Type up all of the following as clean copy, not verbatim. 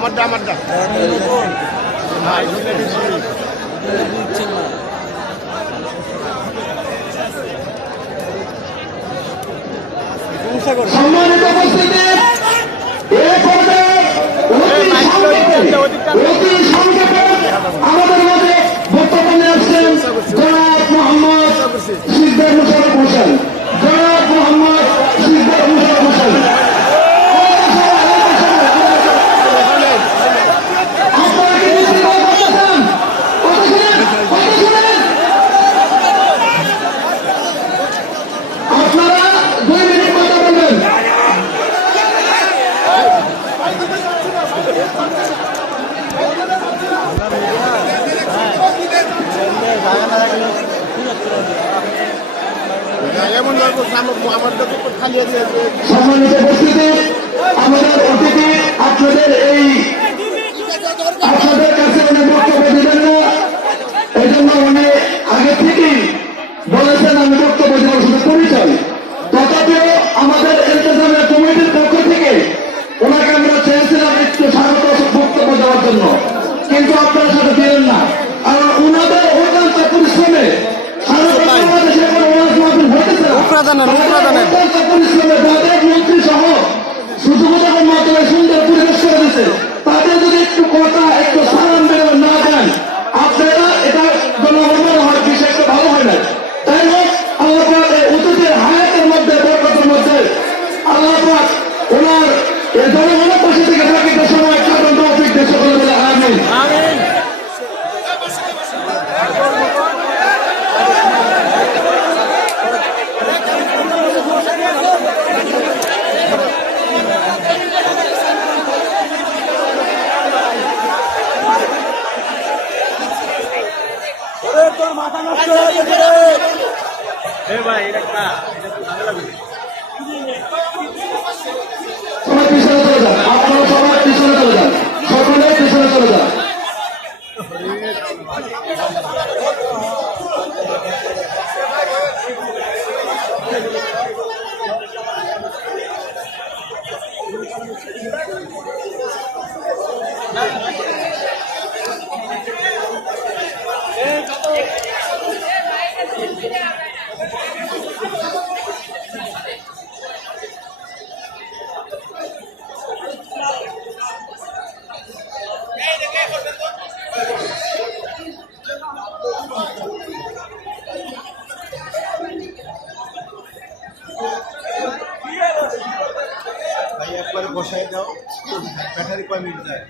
আমারটা সম্মানিত উপস্থিতি অতি সংক্ষেপে আমাদের মাঝে বক্তব্য নিয়ে আসছেন জনাব মোহাম্মদ সিদ্দিক মুশাররফ হোসেন। জনাব মোহাম্মদ সিদ্দিক মুশাররফ হোসেন আপনারা 2 মিনিট কথা বলবেন। সম্মানিত উপস্থিতি আমাদের অতিথি আপনাদের আপনাদের কাছে উনি বক্তব্য দিবেন না, এই জন্য উনি আগে থেকেই বলেছেন আমি বক্তব্য দেওয়ার শুধু পরিচয়। তথাপিও আমাদের ইলতিজামিয়া কমিটির পক্ষ থেকে ওনাকে আমরা চেয়েছিলাম একটু স্বাগত বক্তব্য দেওয়ার জন্য, কিন্তু আপনারা সাথে দিলেন না। কারণ ওনাদের অত্যন্ত পরিশ্রমে মন্ত্রী সহ সুযোগের মাধ্যমে সুন্দর পরিবেশ করে দিচ্ছে, তাদের যদি একটু কথা একটু সালাম বেরোবে না দেন আপনারা এটা জনগণের হয় বিষয় একটু ভালো হয় না। তাই হোক আল্লাহ অতীতের হায়াতের মধ্যে বরকতের মধ্যে আল্লাহ ওনার জনগণের পাশে থেকে থাকি সময় কারণ তৌফিক দেশে বলে বলে আমিন। সবাই পিছনে চলে যান, আপনারা সবাই পিছনে চলে যান, সকলে পিছনে চলে যান। বসাই দাও, ব্যাটারি কয় মিনিট যায়?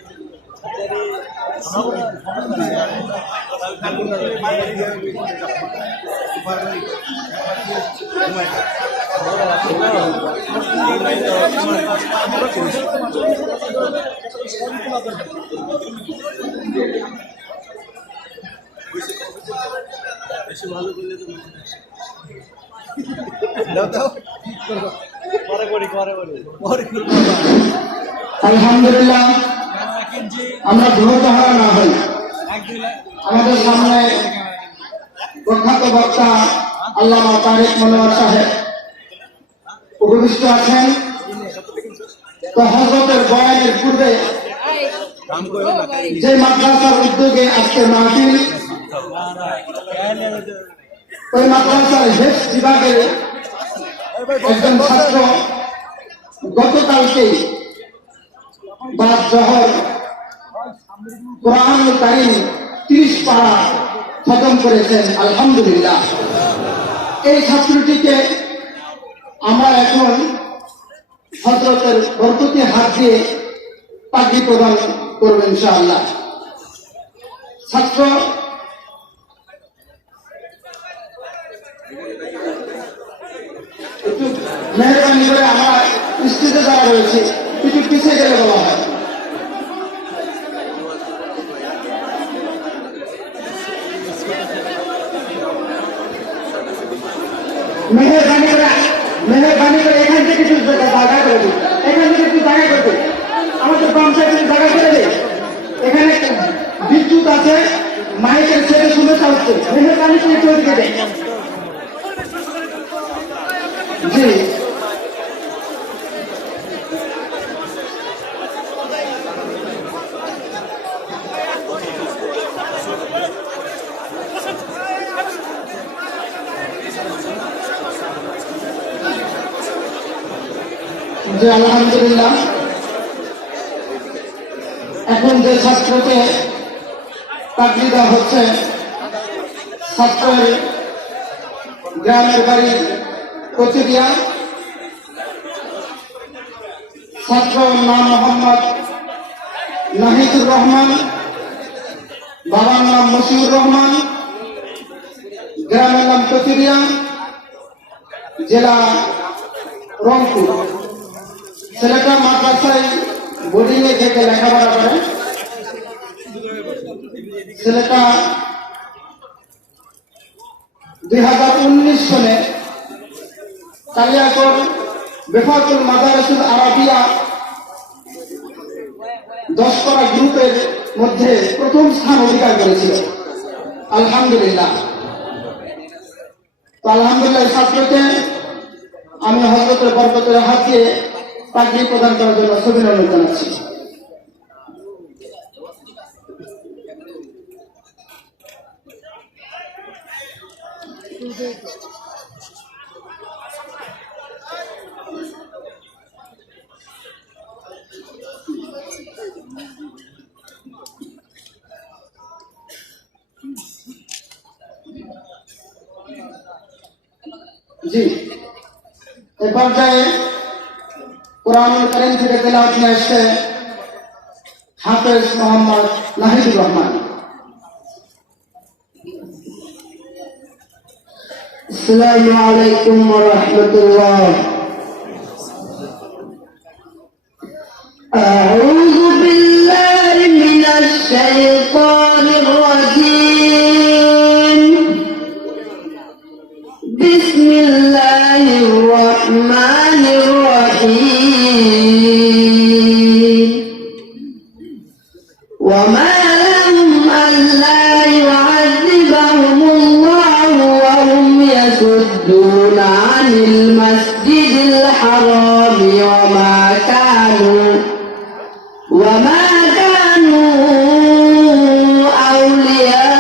বেশি ভালো করলে তো আলহামদুলিল্লাহ আমরা ধৈর্য হারা না হই। আমাদের সামনে প্রখ্যাত বক্তা আল্লামা তারেক মনোয়ার সাহেব উপবিষ্ট আছেন। তো হযরতের বয়ানের পূর্বে যে মাদ্রাসার উদ্যোগে আজকে মাহফিল, ওই মাদ্রাসার হেফজ বিভাগের একজন ছাত্র গতকালকে বাদ জহর কোরআনুল কারীম 30 পারা খতম করেছেন। আলহামদুলিল্লাহ। এই ছাত্রটিকে আমরা এখন হযরতের বরকতি হাত দিয়ে পাগড়ি প্রদান করব ইনশাআল্লাহ। ছাত্র একটু মেহরবানি করে আমার স্টেজে যাওয়া রয়েছে, একটু পিছিয়ে গেলে বলা হয়। মেহরবানি করে এখান থেকে কিছু জায়গা করে দিন, এখান থেকে একটু জায়গা করে দিন, আমাদের পঞ্চায়েত জায়গা করে দিন। এখানে বিদ্যুৎ আছে, মাইকের ছেলে শুভেচ্ছা হচ্ছে, মেহরবানি করে একটু ওদিকে দেন। জি যে আলহামদুলিল্লাহ এখন যে ছাত্রকে চাকরি দেওয়া হচ্ছে, ছাত্রের গ্রামের বাড়ি কচুরিয়া, ছাত্র নাম মোহাম্মদ নাহিদুর রহমান, বাবার নাম মশিউর রহমান, গ্রামের নাম কচুরিয়া, জেলা রংপুর। ছেলেটা মাদ্রাসায় বোর্ডিং এ থেকে লেখাপড়া করে। ছেলেটা 2019 সালে কালিয়াকৈর বেফাতুল মাদারিসুল আরাবিয়া 10 করা গ্রুপের মধ্যে প্রথম স্থান অধিকার করেছিল। আলহামদুলিল্লাহ। তো আলহামদুলিল্লাহ ছাত্রকে আমি হযরতের বরকতের হাত দিয়ে পাগড়ি প্রদান করার জন্য অভিনন্দন জানাচ্ছি। জি, এ পর্যায়ে কোরআনুল কারীম থেকে তেলাওয়াত নিয়ে আসছে হাফেজ মোহাম্মদ নাহিদুর রহমান। আসসালামু আলাইকুম ওয়া রাহমাতুল্লাহ। আউযু বিল্লাহি মিনাশ শাইতানির রাজীম। বিসমিল্লাহির রাহমানির রহিম। ওয়া মা লাহুম আল্লা ইউআযিবাহুমুল্লাহু ওয়া হুম ইয়াসুদ্দুনা আনিল মাসজিদিল হারামি ওয়া মা কানু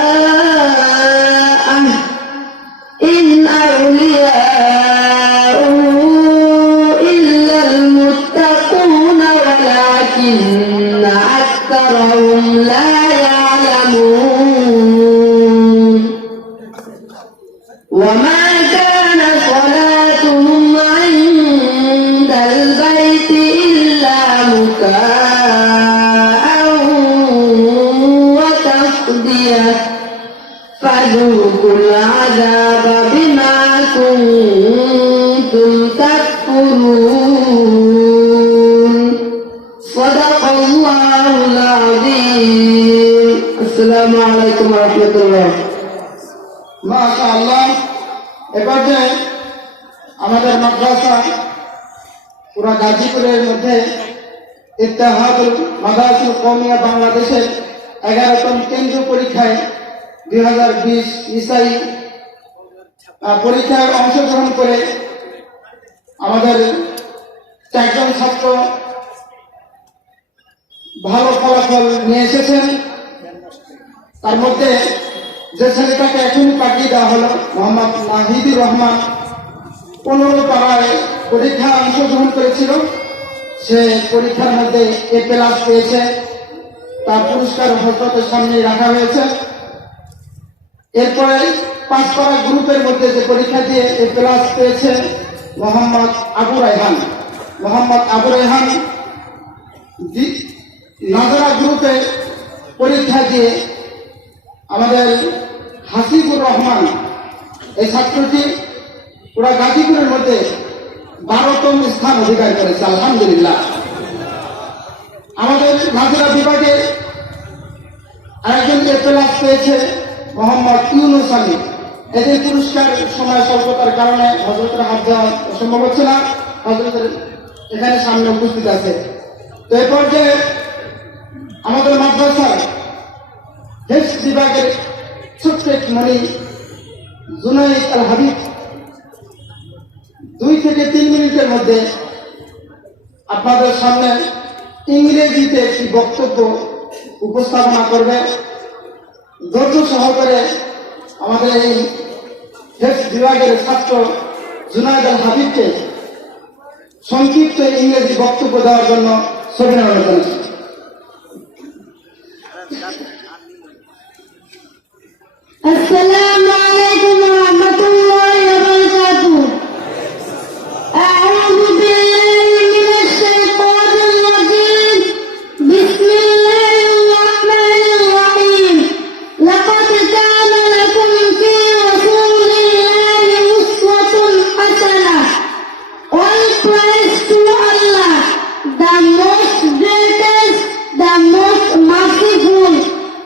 আউলিয়াআহ ইন আউলিয়াউহু ইল্লাল মুত্তাকুনা ওয়ালাকিন্না আকতারাহুম লা ইয়ালামুন। ওয়া মা কানা সালাতুহুম ইনদাল বাইতি ইল্লা মুকাআন ওয়া তাসদিয়াহ ফাযুকুল আযাবা বিমা কুনতুম তাকফুরুন। সাদাকাল্লাহুল আযীম। আসসালামু আলাইকুম ওয়া রাহমাতুল্লাহ। মাশাআল্লাহ। এবার যে আমাদের মাদ্রাসা পুরা গাজীপুরের মধ্যে ইত্তেহাদুল মাদারিসুল কওমিয়া বাংলাদেশের 11তম কেন্দ্রীয় পরীক্ষায় 2020 ইসাই পরীক্ষায় অংশগ্রহণ করে আমাদের 4 জন ছাত্র ভালো ফলাফল নিয়ে এসেছেন। তার মধ্যে যে ছেলেটাকে এখনই পাঠিয়ে দেওয়া হলো মোহাম্মদ নাহিদুর রহমান 15 পাড়ায় পরীক্ষায় অংশগ্রহণ করেছিল। সে পরীক্ষার মধ্যে A+ পেয়েছে। তার পুরস্কার হযরতের সামনে রাখা হয়েছে। এরপরে 5 পাড়া গ্রুপের মধ্যে যে পরীক্ষা দিয়ে A+ পেয়েছে মোহাম্মদ আবু রায়হান। মোহাম্মদ আবু রায়হান নাজারা গ্রুপে পরীক্ষা দিয়ে আমাদের হাসিবুর রহমান এই ছাত্রটি পুরা গাজীপুরের মধ্যে 12তম স্থান অধিকার করেছে। আলহামদুলিল্লাহ। আমাদের নাজারা বিভাগে আরেকজন A+ পেয়েছে মোহাম্মদ ইউনুস আলী। এদের পুরস্কার সময় স্বল্পতার কারণে হযরতের হাত দেওয়া সম্ভব হচ্ছে না। হযরতের এখানে সামনে উপস্থিত আছে। তো এই পর্যায়ে আমাদের মাদ্রাসার হেফজ বিভাগের ছোট্ট মণি জুনাইদ আল হাবিব 2 থেকে 3 মিনিটের মধ্যে আপনাদের সামনে ইংরেজিতে একটি বক্তব্য উপস্থাপনা করবে। ধৈর্য সহকারে আমাদের এই হেফজ বিভাগের ছাত্র জুনাইদ আল হাবিবকে সংক্ষিপ্ত ইংরেজি বক্তব্য দেওয়ার জন্য সবিনয় অনুরোধ জানাচ্ছি। السلام عليكم ورحمة الله وبركاته. أعوذ بالله من الشيطان الرجيم. بسم الله الرحمن الرحيم. لقد كان لكم في رسول الله أسوة حسنة. All praise to Allah, the most greatest, the most merciful.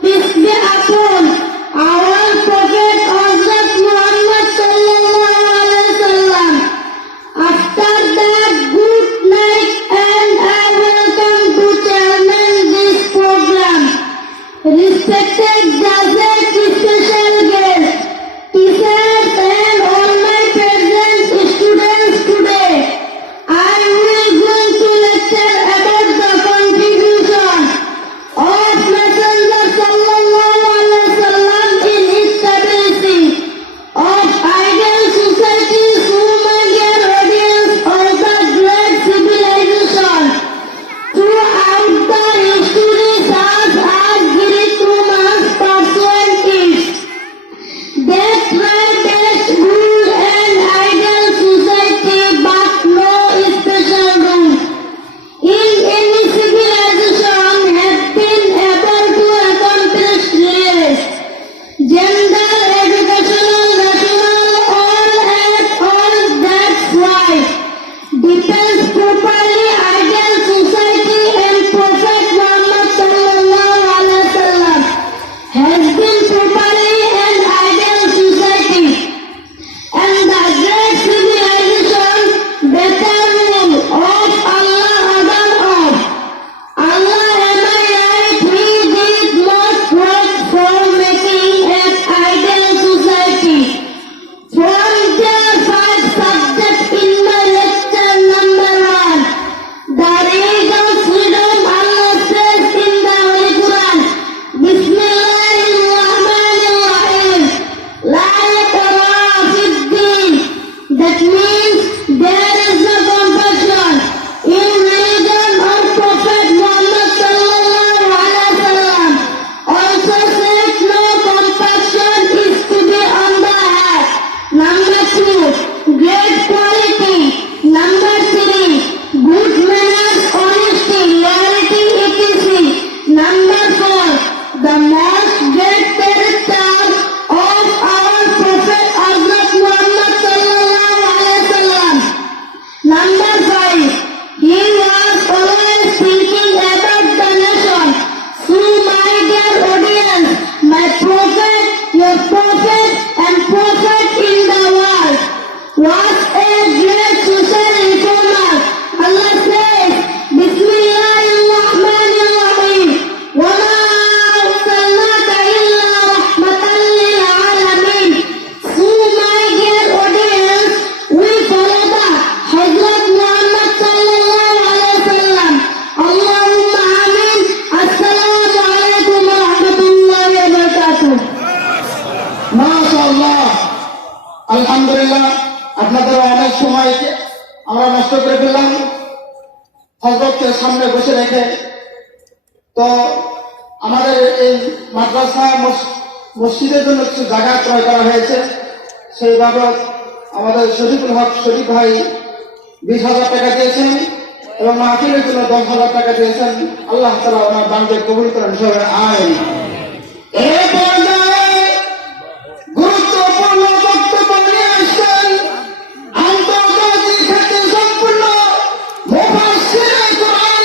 Peace be upon our Prophet Hazrat Muhammad sallallahu alaihi wasallam. After that, good night and I welcome to chairman this program. Respected Gazette special guests, teachers and all my present students today. I will going to lecture about the contribution of Messenger sallallahu alaihi wasallam in establishing of ideal societies whom my dear audience of the great civilization throughout the history such as Greek, Romans, Persian kings. They tried best good and ideal society but no special rule in any civilization have been able to accomplish this. Gender, educational, national, all at all, that's right. Depends properly ideal society and Prophet Muhammad sallallahu alaihi wasallam has been properly an ideal society. And the great civilization, better rule of Allah other of. Allah am I right? He did not work for making an ideal society. From there 5 subjects in my lecture number 1. The right of freedom Allah says in the Holy Quran. Bismillahirrahmanirrahim. La ikraha fid din. That means there is no compulsion in religion or Prophet Muhammad sallallahu alaihi wasallam. Also said no compulsion is to be on the head. Number 2, great quality. Number 3, good manners, honesty, loyalty, etc. Number 4, the most great character of our Prophet Hazrat Muhammad sallallahu alaihi wasallam. Number 5, he was always thinking about the nation. So my dear audience, my prophet, your prophet and prophet in the world was a great social reformer. Allah says, Bismillahirrahmanirrahim. وَمَا أَرْسَلْنَاكَ إِلَّا رَحْمَةً لِلْعَالَمِينَ. So my dear audience, we follow the Hazrat Muhammad sallallahu alaihi wasallam. Allahumma amin. Assalamu alaikum wa rahmatullahi wa barakatuh. মাশাআল্লাহ, আলহামদুলিল্লাহ। আপনাদের অনেক সময়কে আমরা নষ্ট করে ফেললাম হযরতকে সামনে বসে রেখে। তো আমাদের এই মাদ্রাসা মসজিদের জন্য কিছু জায়গা ক্রয় করা হয়েছে। সেই বাবদ আমাদের শরীফুল হক শরীফ ভাই 20,000 টাকা দিয়েছেন এবং মাহফিলের জন্য 10,000 টাকা দিয়েছেন। আল্লাহ তাআলা ওনার দানকে কবুল করেন সবাই আমিন। এই পর্যায়ে গুরুত্বপূর্ণ বক্তব্য নিয়ে আসছেন আন্তর্জাতিক খ্যাতি সম্পন্ন মুফাসসিরে কুরআন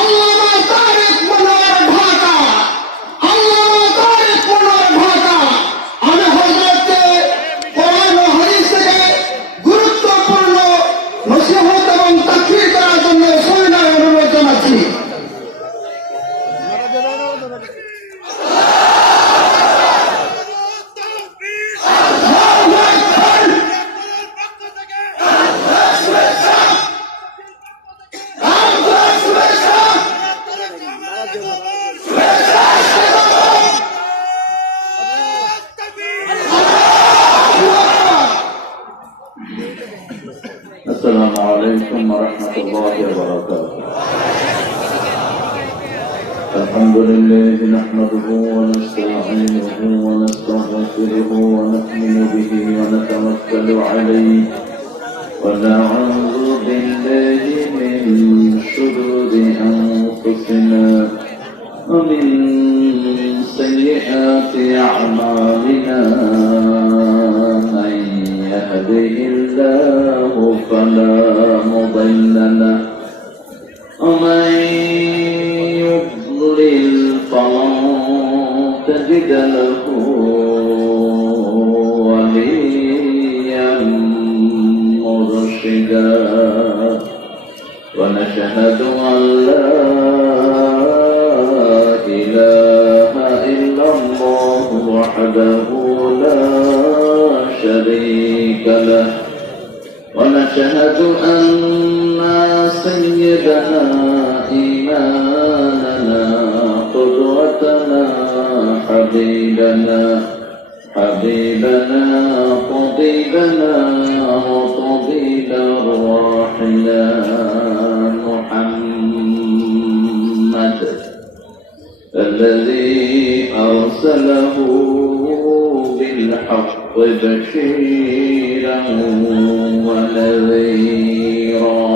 আল্লামা তারেক মনোয়ার ঢাকা। আল্লামা তারেক মনোয়ার ঢাকা। আমি হযরতকে কোরআন ও হাদিস থেকে গুরুত্বপূর্ণ নসিহত এবং তাকরীর করার জন্য সবিনয় অনুরোধ জানাচ্ছি। السلام عليكم ورحمة لله نحمده ونستعينه ونستغفره ونؤمن به ونتوكل عليه ونعوذ بالله من شرور أنفسنا ومن سيئات أعمالنا من يهده الله فلا مضل له ومن يضلل فلن تجد له وليا مرشدا ونشهد أن لا إله إلا الله وحده لا شريك له ونشهد أن سيدنا إمامنا قدوتنا حبيبنا طبيبنا وطبيب أرواحنا محمد الذي أرسله بالحق بشيرا ونذيرا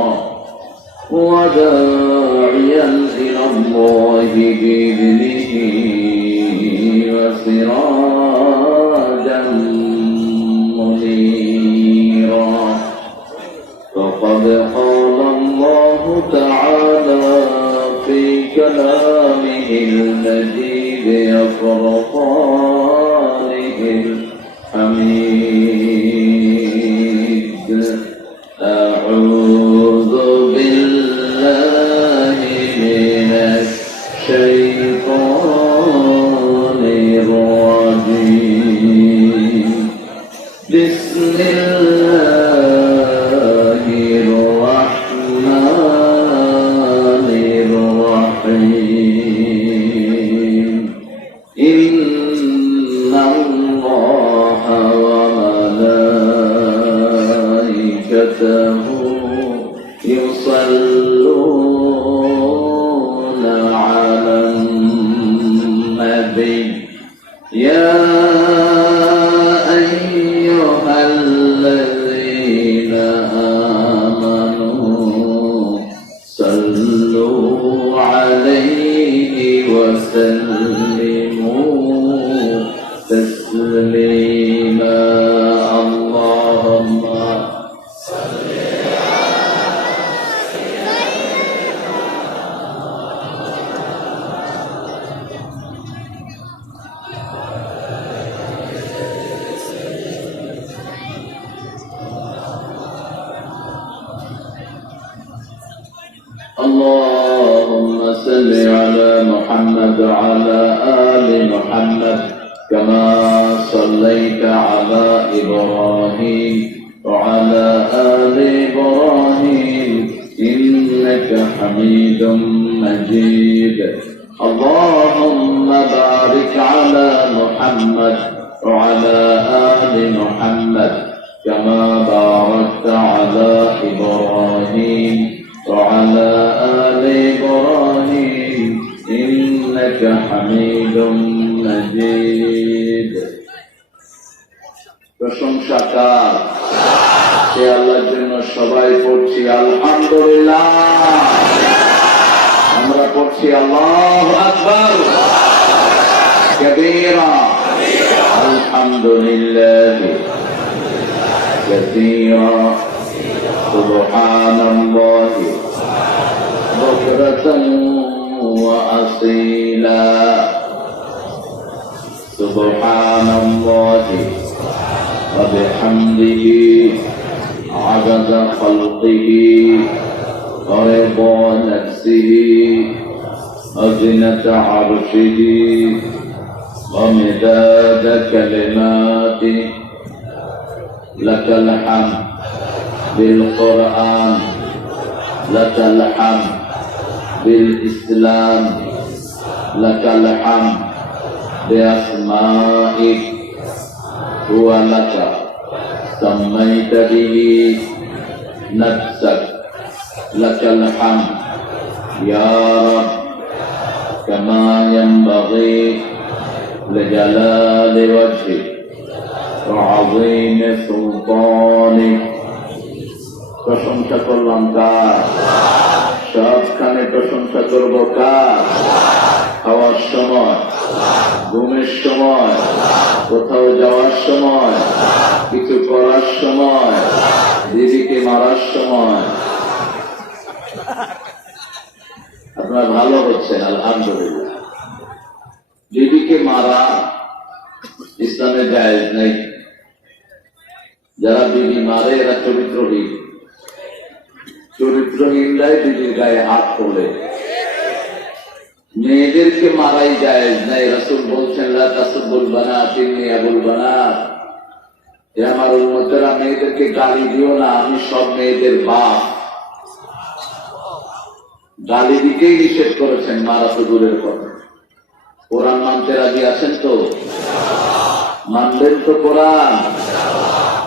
وداعيا إلى الله بإذنه وسراجا منيرا فقد قال الله تعالى في كلامه المجيد وفرقانه الحميد أعوذ بالله من الشيطان الرجيم بسم الله الرحمن الرحيم إن الله وملائكته يصلون على النبي يا أيها الذين آمنوا صلوا عليه وسلموا تسليما اللهم اللهم صل على محمد وعلى آل محمد كما صليت على إبراهيم وعلى آل إبراهيم إنك حميد مجيد اللهم بارك على محمد وعلى آل محمد كما باركت على إبراهيم وعلى آل إبراهيم إنك حميد مجيد প্রশংসাকার সে আল্লাহর জন্য সবাই পড়ছি আলহামদুলিল্লাহ আমরা পড়ছি আল্লাহু আকবার কবীরা আলহামদুলিল্লাহ কাসীরা সুবহানাল্লাহ بكرة وأصيلا سبحان الله وبحمده عدد خلقه ورضا نفسه وزنة عرشه ومداد كلماته لك الحمد بالقرآن لك الحمد بالإسلام لك الحمد بأسمائك هو لك سميت به نفسك لك الحمد يا رب كما ينبغي لجلال وجهك وعظيم سلطانك প্রশংসা করলাম কার? সবখানে প্রশংসা করব কার? খাওয়ার সময়, ঘুমের সময়, কোথাও যাওয়ার সময়, কিছু করার সময়, দিদিকে মারার সময়। আপনারা ভালো হচ্ছেন আলহামদুলিল্লাহ। দিদিকে মারা ইসলামে জায়েজ নেই। যারা বিবি মারে এরা চরিত্রহীন। চরিত্রহীনরাই বিবির গায়ে হাত তোলে। মেয়েদেরকে মারাই জায়েজ নাই। রাসূল বলছেন লা তাসুবুল বানাত ইন্নী আবুল বানাত, হে আমার উম্মতেরা মেয়েদেরকে গালি দিও না, আমি সব মেয়েদের বাপ। গালি দিতেই নিষেধ করেছেন, মারা তো দূরের কথা। কোরআন মানতে রাজি আছেন তো? মানবেন তো কোরআন?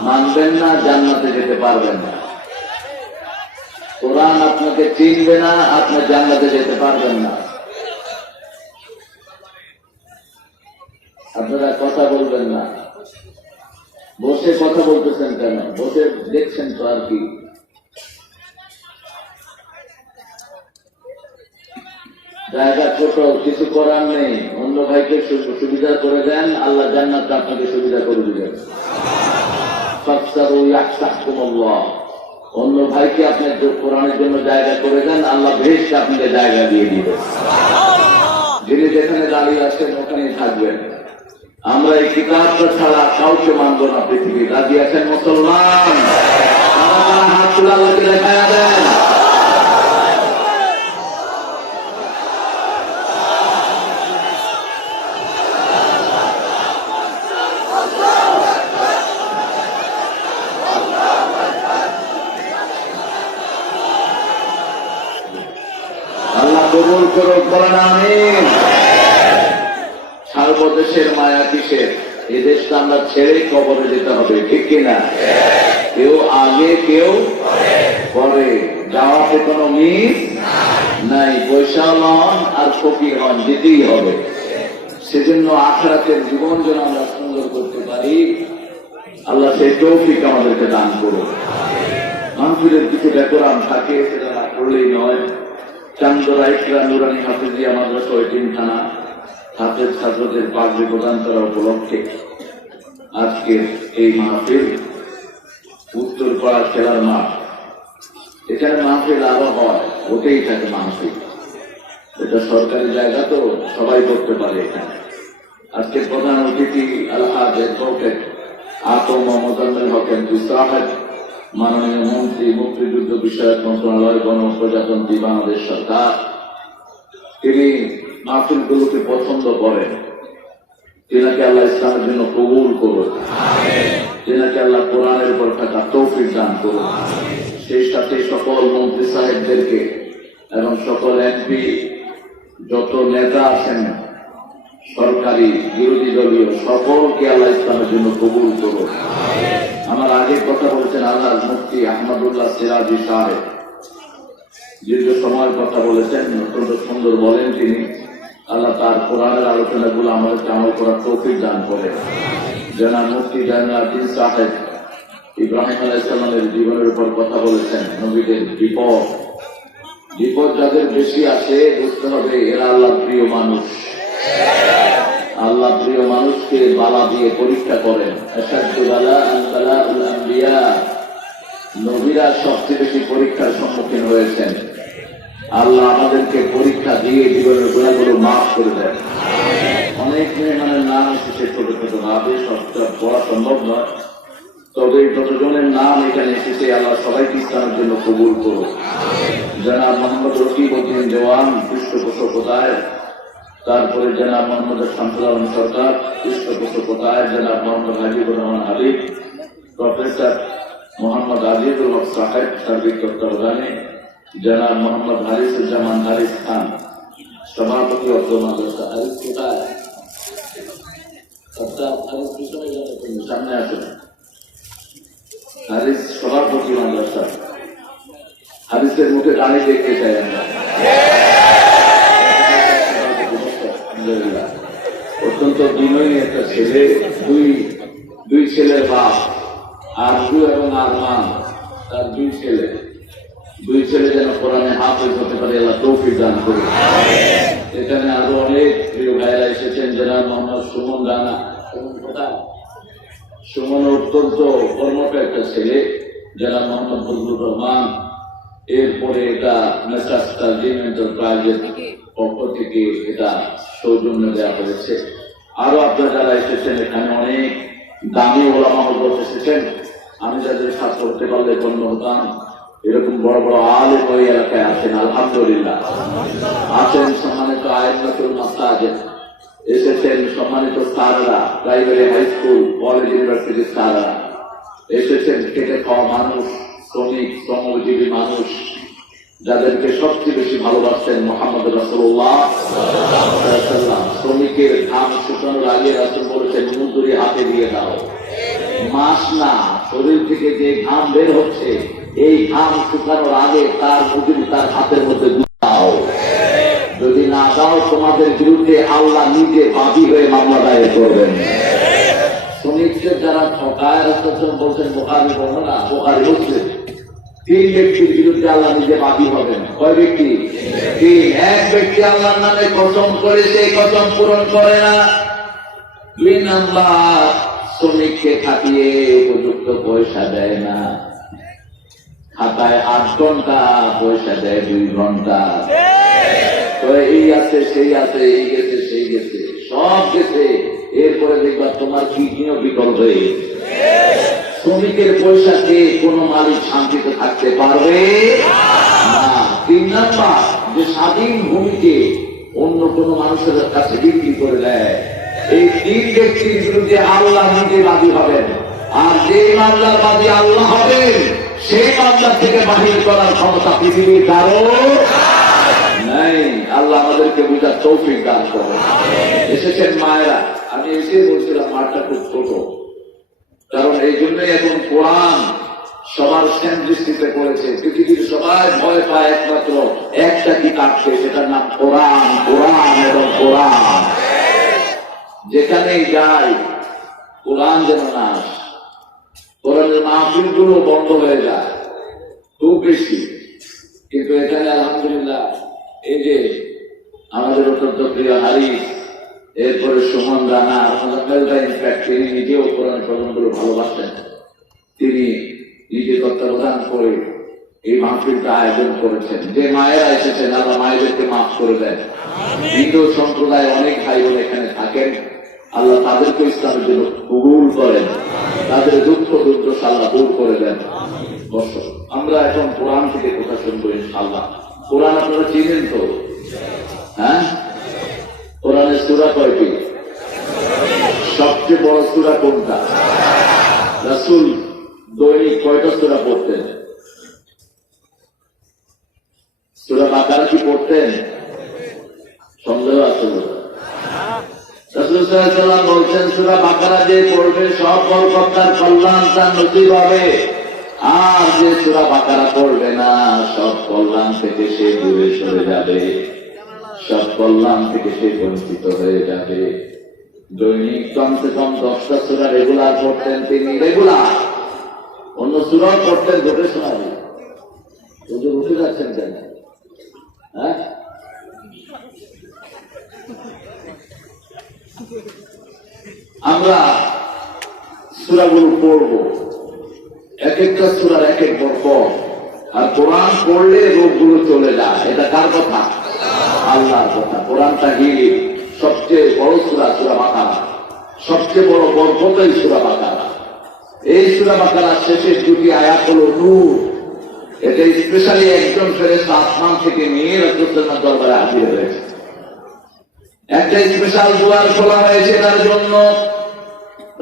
মানবেন না জান্নাতে যেতে পারবেন না। কোরআন আপনাকে চিনবে না, আপনি জান্নাতে যেতে পারবেন না। আপনারা কথা বলবেন না। বসে কথা বলতেছেন কেন? বসে দেখছেন তো আর কি। জায়গা ছোট, কিছু করার নেই। অন্য ভাইকে সুবিধা করে দেন, আল্লাহ জান্নাত আপনাকে সুবিধা করে দিবেন। অন্য ভাইকে আপনি কোরআনের জন্য জায়গা করে দেন, আল্লাহ বেহেশতে আপনাকে জায়গা দিয়ে দিবেন। যিনি যেখানে দাঁড়িয়ে আছেন ওখানেই থাকবেন। আমরা এই কিতাবটা ছাড়া কাউকে মানব না পৃথিবী। রাজি আছেন মুসলমান? হাত তুলে আল্লাহকে দেখায়া দেন। কবুল করুক, বলেন আমিন। সার্বদেশের মায়া কিসের? এই দেশটা আমরা ছেড়েই কবরে যেতে হবে, ঠিক কিনা? কেউ আগে কেউ পরে, যাওয়াতে কোনো মিস নাই। পয়সা হন আর ফকির হন, যেতেই হবে। সেজন্য আখিরাতের জীবন যেন আমরা সুন্দর করতে পারি, আল্লাহ সেই তৌফিক আমাদেরকে দান করুন। মাহফিলের কিছু ডেকোরাম থাকে, সেটা না করলেই নয়। চান্দরা ইকরা নুরানি হাফিজিয়া মাদ্রাসা এতিমখানা হাফেজ ছাত্রদের পাগড়ি প্রদান করা উপলক্ষে আজকের এই মাহফিল উত্তরপাড়া খেলার মাঠ। এখানে মাহফিল আরো হয়, ওতেই থাকে মাহফিল। এটা সরকারি জায়গা তো সবাই করতে পারে। এখানে আজকের প্রধান অতিথি আলহাজ অ্যাডভোকেট আতম মোজাম্মেল হক এমপি সাহেব, মাননীয় মন্ত্রী, মুক্তিযুদ্ধ বিষয়ক মন্ত্রণালয়, গণপ্রজাতন্ত্রী বাংলাদেশ সরকার। তিনি মাহফিলগুলোকে পছন্দ করেন। তিনাকে আল্লাহ ইসলামের জন্য কবুল করুন, তিনাকে আল্লাহ কোরআনের উপর থাকা তৌফিক দান করুন। সেই সাথে সকল মন্ত্রী সাহেবদেরকে এবং সকল এমপি, যত নেতা আছেন সরকারি বিরোধী দলীয়, সকলকে আল্লাহ ইসলামের জন্য কবুল করুন। আমার আগে কথা বলেছেন আল্লাহ মুফতি আহমদুল্লাহ সিরাজি সাহেব, দীর্ঘ সময়ের কথা বলেছেন, অত্যন্ত সুন্দর বলেন তিনি। আল্লাহ তার কোরআনের আলোচনাগুলো আমাদেরকে আমল করার তৌফিক দান করে। জনাব মুফতি জাইনুল সাহেব ইব্রাহিম আলাইহিস সালামের জীবনের উপর কথা বলেছেন। নবীদের বিপদ যাদের বেশি আসে, বুঝতে হবে এরা আল্লাহ প্রিয় মানুষ। আল্লাহ প্রিয় মানুষকে বালা দিয়ে পরীক্ষা করেন। নবীরা সবচেয়ে বেশি পরীক্ষার সম্মুখীন হয়েছেন। আল্লাহ আমাদেরকে পরীক্ষা দিয়ে জীবনের গুণাগুলো মাফ করে দেন। অনেক মেহমানের নাম এসেছে ছোট ছোট ভাবে, সবটা পড়া সম্ভব নয়, তবে যতজনের নাম এখানে এসেছে আল্লাহ সবাইকে ইসলামের জন্য কবুল করুন। জনাব মোহাম্মদ রকিব উদ্দিন জওয়ান পৃষ্ঠপোষকতায়, তারপরে জনাব মোহাম্মদ শামসুল আলম সরকার পৃষ্ঠপোষকতায়, জনাব মোহাম্মদ হাজিবুর রহমান হাবিব, প্রফেসর মোহাম্মদ আজিজুল হক সাহেব সার্বিক তত্ত্বাবধানে, জনাব মোহাম্মদ হারিসুজ্জামান হারিস খান সভাপতি অর্থ মাদ্রাসা। হারিস কোথায়? সামনে আসুন। হারিস সভাপতি মাদ্রাসা। হারিসের মুখে গাড়ি দেখতে চাই আমরা। অত্যন্ত বিনয়ী একটা ছেলে, দুই ছেলের বাপ, আরজু এবং আরমান, তার দুই ছেলে যেন কোরআনে হাফেজ হতে পারে, আল্লাহ তৌফিক দান করুন। এখানে আরো অনেক প্রিয় ভাইরা এসেছেন, যারা মোহাম্মদ সুমন রানা। সুমন অত্যন্ত কর্মঠ একটা ছেলে, যারা মোহাম্মদ ফজলুর রহমান। এরপরে এটা মেসার্স তাজিম এন্টারপ্রাইজের পক্ষ থেকে এটা সৌজন্য দেওয়া হয়েছে। আরো আপনারা যারা এসেছেন, এখানে অনেক দামি ওলামা হযরত এসেছেন। আমি যাদের সাথ করতে পারলে ধন্য হতাম। এরকম বড় বড় আলেম ওই এলাকায় আছেন, আলহামদুলিল্লাহ। আছেন সম্মানিত আইমাতুল মাসাজিদ, এসেছেন সম্মানিত স্যাররা, প্রাইমারি হাই স্কুল, কলেজ, ইউনিভার্সিটির স্যাররা এসেছেন। খেটে খাওয়া মানুষ, শ্রমিক, শ্রমজীবী মানুষ, যাদেরকে সবচেয়ে বেশি ভালোবাসতেন মুহাম্মদ রাসূলুল্লাহ সাল্লাল্লাহু আলাইহি ওয়াসাল্লাম। শ্রমিকের ঘাম শুকানোর আগে রাসূল বলেছেন, মজুরি হাতে দিয়ে দাও। মাস না, শরীর থেকে যে ঘাম বের হচ্ছে, এই ঘাম শুকানোর আগে তার মজুরি তার হাতের মধ্যে দাও। যদি না দাও, তোমাদের বিরুদ্ধে আল্লাহ নিজে বাদী হয়ে মামলা দায়ের করবেন। শ্রমিকদের যারা ঠকায়, রাসূল বলছেন, বুখারী বর্ণনা, বুখারী মুসলিম, 3 ব্যক্তির বিরুদ্ধে আল্লাহ নিজে বাদী হবেন। কয় ব্যক্তি? 3। এক ব্যক্তি আল্লাহর নামে কসম করে সেই কসম পূরণ করে না। 2 নাম্বার, শ্রমিককে খাটিয়ে উপযুক্ত পয়সা দেয় না। খাতায় 8 ঘন্টা, পয়সা দেয় 2 ঘন্টা। তো এই আছে, সেই আছে, এই গেছে, সেই গেছে, সব গেছে। এরপরে দেখবা তোমার কিডনিও বিকল হয়ে গেছে। শ্রমিকের পয়সাকে কোন মালিক শান্তিতে থাকতে পারবে না। 3 নাম্বার, যে স্বাধীন ভূমিকে অন্য কোন মানুষের কাছে বিক্রি করে দেয়। এই 3 ব্যক্তির বিরুদ্ধে আল্লাহ নিজে বাদী হবেন। আর যে মামলার বাদী আল্লাহ হবেন, সেই মামলা থেকে বাহির করার ক্ষমতা পৃথিবীর কারো নাই। আল্লাহ আমাদেরকে বুঝার তৌফিক দান করেন। এসেছেন মায়েরা, আমি এসে বলছিলাম মাঠটা খুব ছোট, কারণ এই জন্যই এখন কোরআন সবার দৃষ্টিতে করেছে। পৃথিবীর সবাই ভয় পায় একমাত্র একটা কিতাবকে, সেটার নাম কোরআন। কোরআন এবং কোরআন যেখানেই যাই, কোরআন যেন না আসে। কোরআনের মাহফিল গুলো বন্ধ হয়ে যায় খুব বেশি। কিন্তু এখানে আলহামদুলিল্লাহ, এই যে আমাদের অত্যন্ত প্রিয় হারিস, এরপরে সুমন রানা, তিনি নিজেও কোরআন প্রবন্ধগুলো ভালোবাসেন। তিনি নিজে তত্ত্বাবধান করে এই মাহফিলটা আয়োজন করেছেন। যে মায়েরা এসেছেন, আল্লাহ মায়েদেরকে মাফ করে দেন। হিন্দু সম্প্রদায় অনেক ভাই বোন এখানে থাকেন, আল্লাহ তাদেরকে ইসলামের জন্য কবুল করেন, তাদের দুঃখ দুর্দশা আল্লাহ দূর করে দেন। আমরা এখন কোরআন থেকে কথা শুনবো ইনশাআল্লাহ। কোরআন আপনারা চিনেন তো? হ্যাঁ, কোরআনের সূরা কয়টি? সবচেয়ে বড় সূরা কোনটা? রাসূল দৈনিক কয়টা সূরা পড়তেন? সূরা বাকারা কি পড়তেন? সন্দেহ আছে? রাসূল সাল্লাল্লাহু আলাইহি ওয়াসাল্লাম বলছেন, সূরা বাকারা যে পড়বে সকল প্রকার কল্যাণ তার নসিব হবে। আর যে সূরা বাকারা পড়বে না, সব কল্যাণ থেকে সে দূরে সরে যাবে, সব কল্যাণ থেকে সে বঞ্চিত হয়ে যাবে। দৈনিক কমসে কম 10টা সূরা রেগুলার পড়তেন তিনি, রেগুলার। অন্য সূরা পড়তেন ধরে শোনাবে। উঠে যাচ্ছেন কেন? হ্যাঁ, আমরা সূরাগুলো পড়বো, এক একটা সূরার এক এক বরকত। আর কোরআন পড়লে রোগগুলো চলে যায়। এটা কার কথা? আল্লাহর কথা। কোরআনটা হিলিং। সবচেয়ে বড় সূরা সূরা বাকারা, সবচেয়ে বড় বরকত এই সূরা বাকারা। এই সূরা বাকারার শেষের 2টি আয়াত হলো নূর। এটা স্পেশালি একজন ফেরেশতা আসমান থেকে নিয়ে রাসূলুল্লাহর দরবারে হাজির হয়েছে। একটা স্পেশাল দুয়ার খোলা হয়েছে তার জন্য।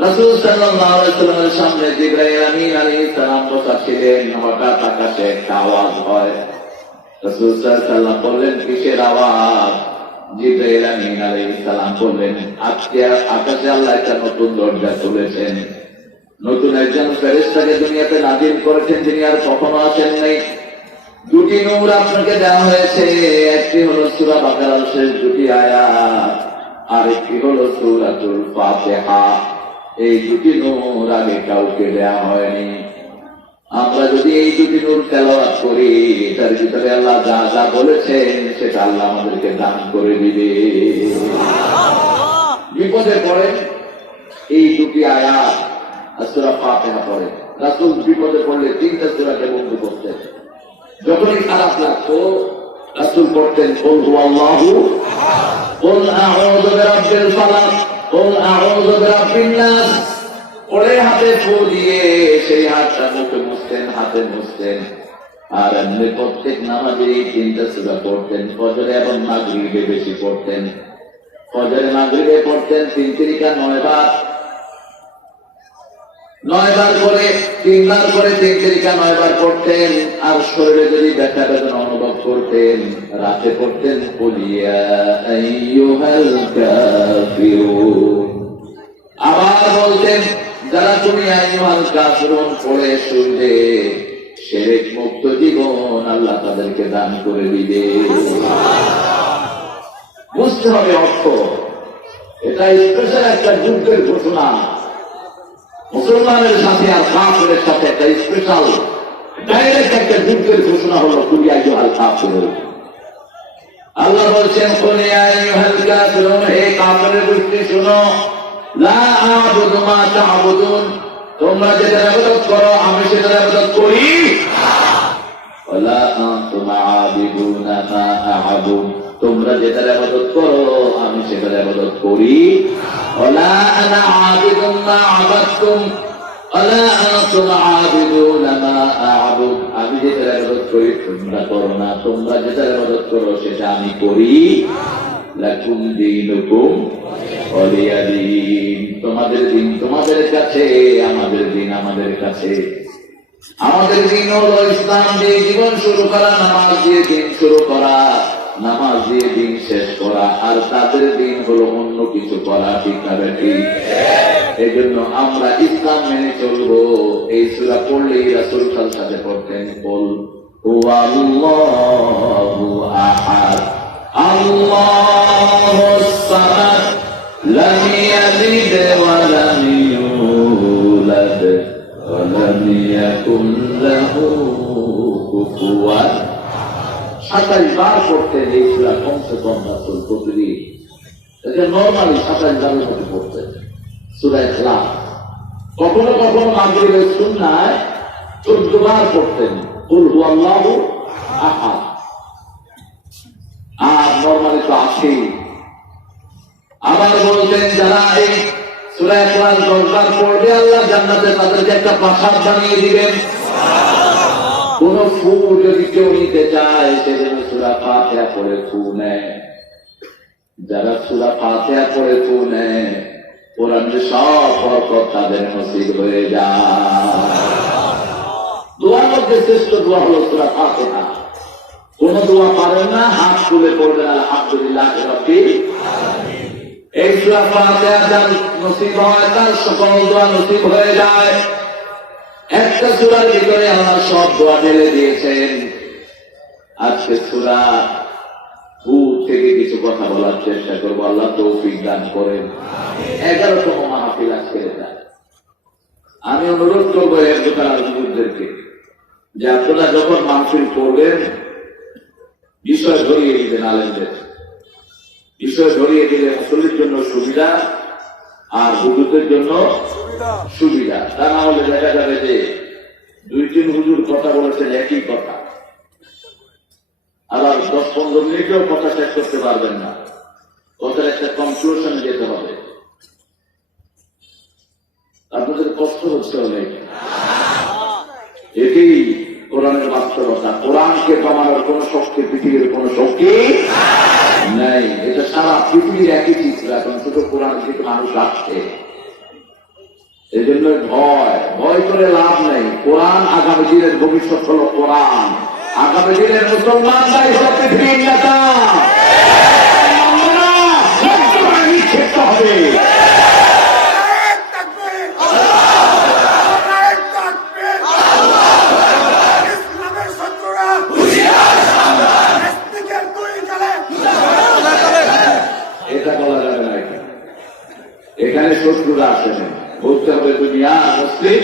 রাসূল সাল্লাল্লাহু আলাইহি ওয়াসাল্লামের সামনে জিবরাইল আমিন আলাইহিস সালাম বসা ছিলেন। হঠাৎ আকাশে একটা আওয়াজ হয়। রাসূল সাল্লাল্লাহু আলাইহি ওয়াসাল্লাম বললেন, কিসের আওয়াজ? জিবরাইল আমিন আলাইহিস সালাম বললেন, আজকে আকাশে আল্লাহ একটা নতুন দরজা খুলেছেন, নতুন একজন ফেরেশতাকে দুনিয়াতে নাযিল করেছেন, যিনি আর কখনো আসেন নাই। 2টি নূর আপনাকে দেওয়া হয়েছে। একটি হলো সূরা বাকারার শেষ 2টি আয়াত, আর একটি হলো সূরাতুল ফাতিহা। এই দুটি নূর আগে কাউকে দেয়া হয়নি। আমরা যদি এই দুটি নূর তেলাওয়াত করি, এটার ভিতরে আল্লাহ যা যা বলেছেন সেটা আল্লাহ আমাদেরকে দান করে দিবে। বিপদে পড়ে এই দুটি আয়াত আর সূরা ফাতিহা পড়ে। রাসূল বিপদে পড়লে তিনটা সূরাকে বন্ধু করতেন। যখনই খারাপ লাগতো রাসূল পড়তেন কুল হুয়াল্লাহু, কুল আউযু বিরাব্বিল ফালাক, কুল আউযু বিরাব্বিন নাস। পড়ে হাতে ফু দিয়ে সেই হাতটা মুখে মুছতেন, হাতে মুছতেন। আর এমনি প্রত্যেক নামাজে তিনটা সূরা পড়তেন। ফজরে এবং মাগরিবে বেশি পড়তেন। ফজরে মাগরিবে পড়তেন 3 তিরিকা 9 বার, 9 বার করে 3 বার করে 3 তিরিকা 9 বার পড়তেন। আর শরীরে যদি ব্যথা বেদনা অনুভব করতেন রাতে পড়তেন কুল ইয়া আইয়ুহাল কাফিরুন। আবার বলতেন যারা তুমি আইয়ুহাল কাফিরুন পড়ে শুনবে শিরক মুক্ত জীবন আল্লাহ তাদেরকে দান করে দিবে। বুঝতে হবে অর্থ। এটা স্পেশাল একটা যুদ্ধের ঘোষণা। মুসলমানের সাথে আর কাফেরের সাথে একটা স্পেশাল ডাইরেক্ট একটা যুদ্ধের ঘোষণা হলো কুল ইয়া আইয়ুহাল কাফিরুন। আল্লাহ বলছেন কুল ইয়া আইয়ুহাল কাফিরুন, হে কাফেরের গোষ্ঠী শোনো, লা আ'বুদু মা তা'বুদুন, তোমরা যেটার ইবাদত করো আমি সেটার ইবাদত করি না। ওয়ালা আনতুম আ'বিদুনা মা আ'বুদ, তোমরা যেটার ইবাদত করো আমি সেটার ইবাদত করি। ওয়ালা আনা আ'বিদুম মা আ'বাদতুম ওয়ালা আনতুম আ'বিদুনা মা আ'বুদ, আমি যেটার ইবাদত করি তোমরা করো না, তোমরা যেটার ইবাদত করো সেটা আমি করি। লাকুম দীনুকুম ওয়ালিয়া দীন, তোমাদের দিন তোমাদের কাছে, আমাদের দিন আমাদের কাছে। আমাদের দিন হলো ইসলাম দিয়ে জীবন শুরু করা, নামাজ দিয়ে দিন শুরু করা, নামাজ দিয়ে দিন শেষ করা। আর তাদের দিন হলো অন্য কিছু করা। ঠিক না ঠিক? এই জন্য আমরা ইসলাম মেনে চলবো। এই সূরা পড়লেই রাসূল সাথে পড়তেন কুল হুয়াল্লাহু আহাদ, আল্লাহুস সামাদ, লাম ইয়ালিদ ওয়া লাম ইউলাদ ওয়া লাম ইয়াকুন লাহু কুফুয়ান। 27 বার পড়তেন এই সূরা কমসে কম রাসূল প্রতিদিন। এটা নরমালি 27 বারের মতো পড়তেন সূরা ইখলাস। কখনো কখনো মাগরিবের সুন্নায় 14 বার পড়তেন কুল হুয়াল্লাহু আহাদ। আর নরমালি তো আছেই। আবার বলতেন যারা এই সূরা ইখলাস 10 বার পড়বে আল্লাহ জান্নাতে তাদেরকে একটা প্রাসাদ বানিয়ে দিবেন। কোন ফু যদি কেউ নিতে চায় সেজন্য সূরা ফাতিহা পড়ে ফু নেয়। যারা সূরা ফাতিহা পড়ে ফু নেয় কোরআনের সব বরকত তাদের নসিব হয়ে যায়। দোয়ার মধ্যে শ্রেষ্ঠ দোয়া হলো সূরা ফাতিহা। কোন দোয়া পারেন না হাত তুলে পড়বেন আলহামদুলিল্লাহ রাব্বিল আলামিন। এই সূরা ফাতিহা যার নসিব হয় তার সকল দোয়া নসিব হয়ে যায়। একটা সূরার ভিতরে আল্লাহ সব দোয়া ঢেলে দিয়েছেন। আজকে সূরা হুদ থেকে কিছু কথা বলার চেষ্টা করবো। আল্লাহ তৌফিক দান করেন। 11তম মাহফিল আজকে এটা। আমি অনুরোধ করবো যুবকদেরকে যে আপনারা যখন মাহফিল করবেন বিষয় ধরিয়ে দিবেন আলেমদের। বিষয় ধরিয়ে দিলে মুসল্লির জন্য সুবিধা আর হুজুরদের জন্য সুবিধা। তা না হলে দেখা যাবে যে 2-3 হুজুর কথা বলেছেন একই কথা, আবার 10-15 মিনিটেও কথা শেষ করতে পারবেন না। কথার একটা কনক্লুশনে যেতে হবে। আপনাদের কষ্ট হচ্ছে অনেক। এটি কোরআনের বাস্তবতা। কোরআনকে কমানোর কোন শক্তি পৃথিবীর কোন শক্তি নাই। এটা সারা পৃথিবীর একই চিত্র। এখন শুধু কোরআন থেকে মানুষ আসছে। এই জন্য ভয় করে লাভ নেই। কোরআন আগামী দিনের ভবিষ্যৎ হলো কোরআন। আগামী দিনের মুসলমান পৃথিবীর নেতা হবে। এটা বলা যাবে না। এখানে শত্রুরা আসেনি, বলতে হবে দুনিয়া মুসলিম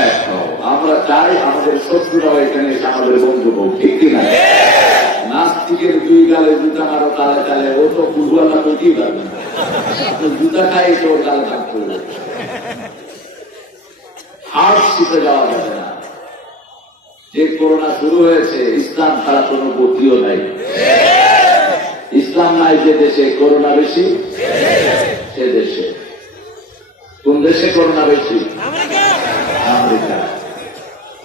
এক হও। আমরা চাই আমাদের শত্রুরাও এখানে এসে আমাদের বন্ধু হোক, ঠিক কিনা? নাস্তিকের দুই গালে জুতা মারো তালে তালে, ও তো ফুটবলটা বুঝতেই পারবে না, জুতা খাই তো ওর গালে থাকতে হবে। হার্ট শিখে যাওয়া যাবে না। যে করোনা শুরু হয়েছে, ইসলাম ছাড়া কোনো গতিও নাই। ইসলাম নাই যে দেশে, করোনা বেশি সে দেশে। কোন দেশে করোনা বেশি? আমেরিকা।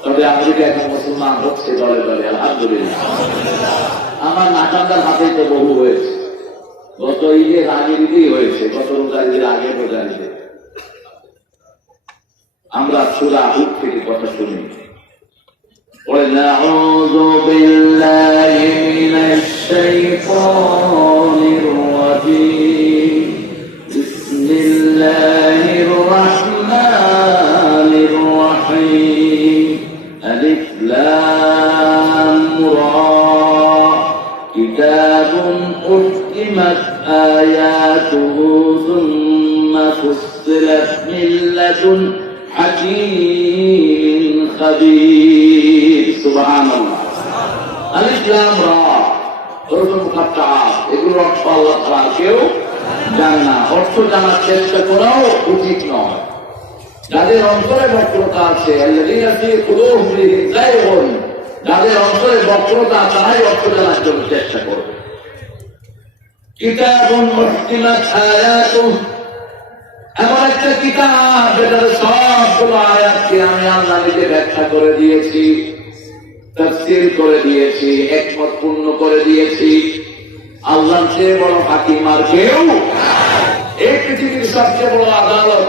তবে আমেরিকা এখন মুসলমান হচ্ছে দলে দলে, আলহামদুলিল্লাহ। আমার নাকান্দার হাতেই তো বহু হয়েছে, গত ঈদের আগের ঈদেই হয়েছে, গত রোজার ঈদের আগের রোজার ঈদে। আমরা সূরা হুদ থেকে কথা শুনি। قل أعوذ بالله من الشيطان الرجيم بسم الله الرحمن الرحيم ألف لام را كتاب أحكمت آياته ثم فصلت من لدن حكيم خبير সুবহানাল্লাহ। আলিফ লাম রা হরফ মুকাত্তাআত, এগুলো অর্থ আল্লাহ তাআলা কেউ জানে না। অর্থ জানার চেষ্টা করাও উচিত নয়। যাদের অন্তরে বক্রতা আছে, আল্লাযীনা ফী কুলূবিহিম যায়গুন, যাদের অন্তরে বক্রতা, তারাই অর্থ জানার জন্য চেষ্টা করবে। কিতাবুন উহকিমাত আয়াতুহু, এমন একটা কিতাব যেটার সবগুলো আয়াতকে আমি আল্লাহ নিজে ব্যাখ্যা করে দিয়েছি, তাফসীর করে দিয়েছি, একমত পূর্ণ করে দিয়েছি। আল্লাহর চেয়ে বড় হাকিম আর কেউ। এই পৃথিবীর সবচেয়ে বড় আদালত,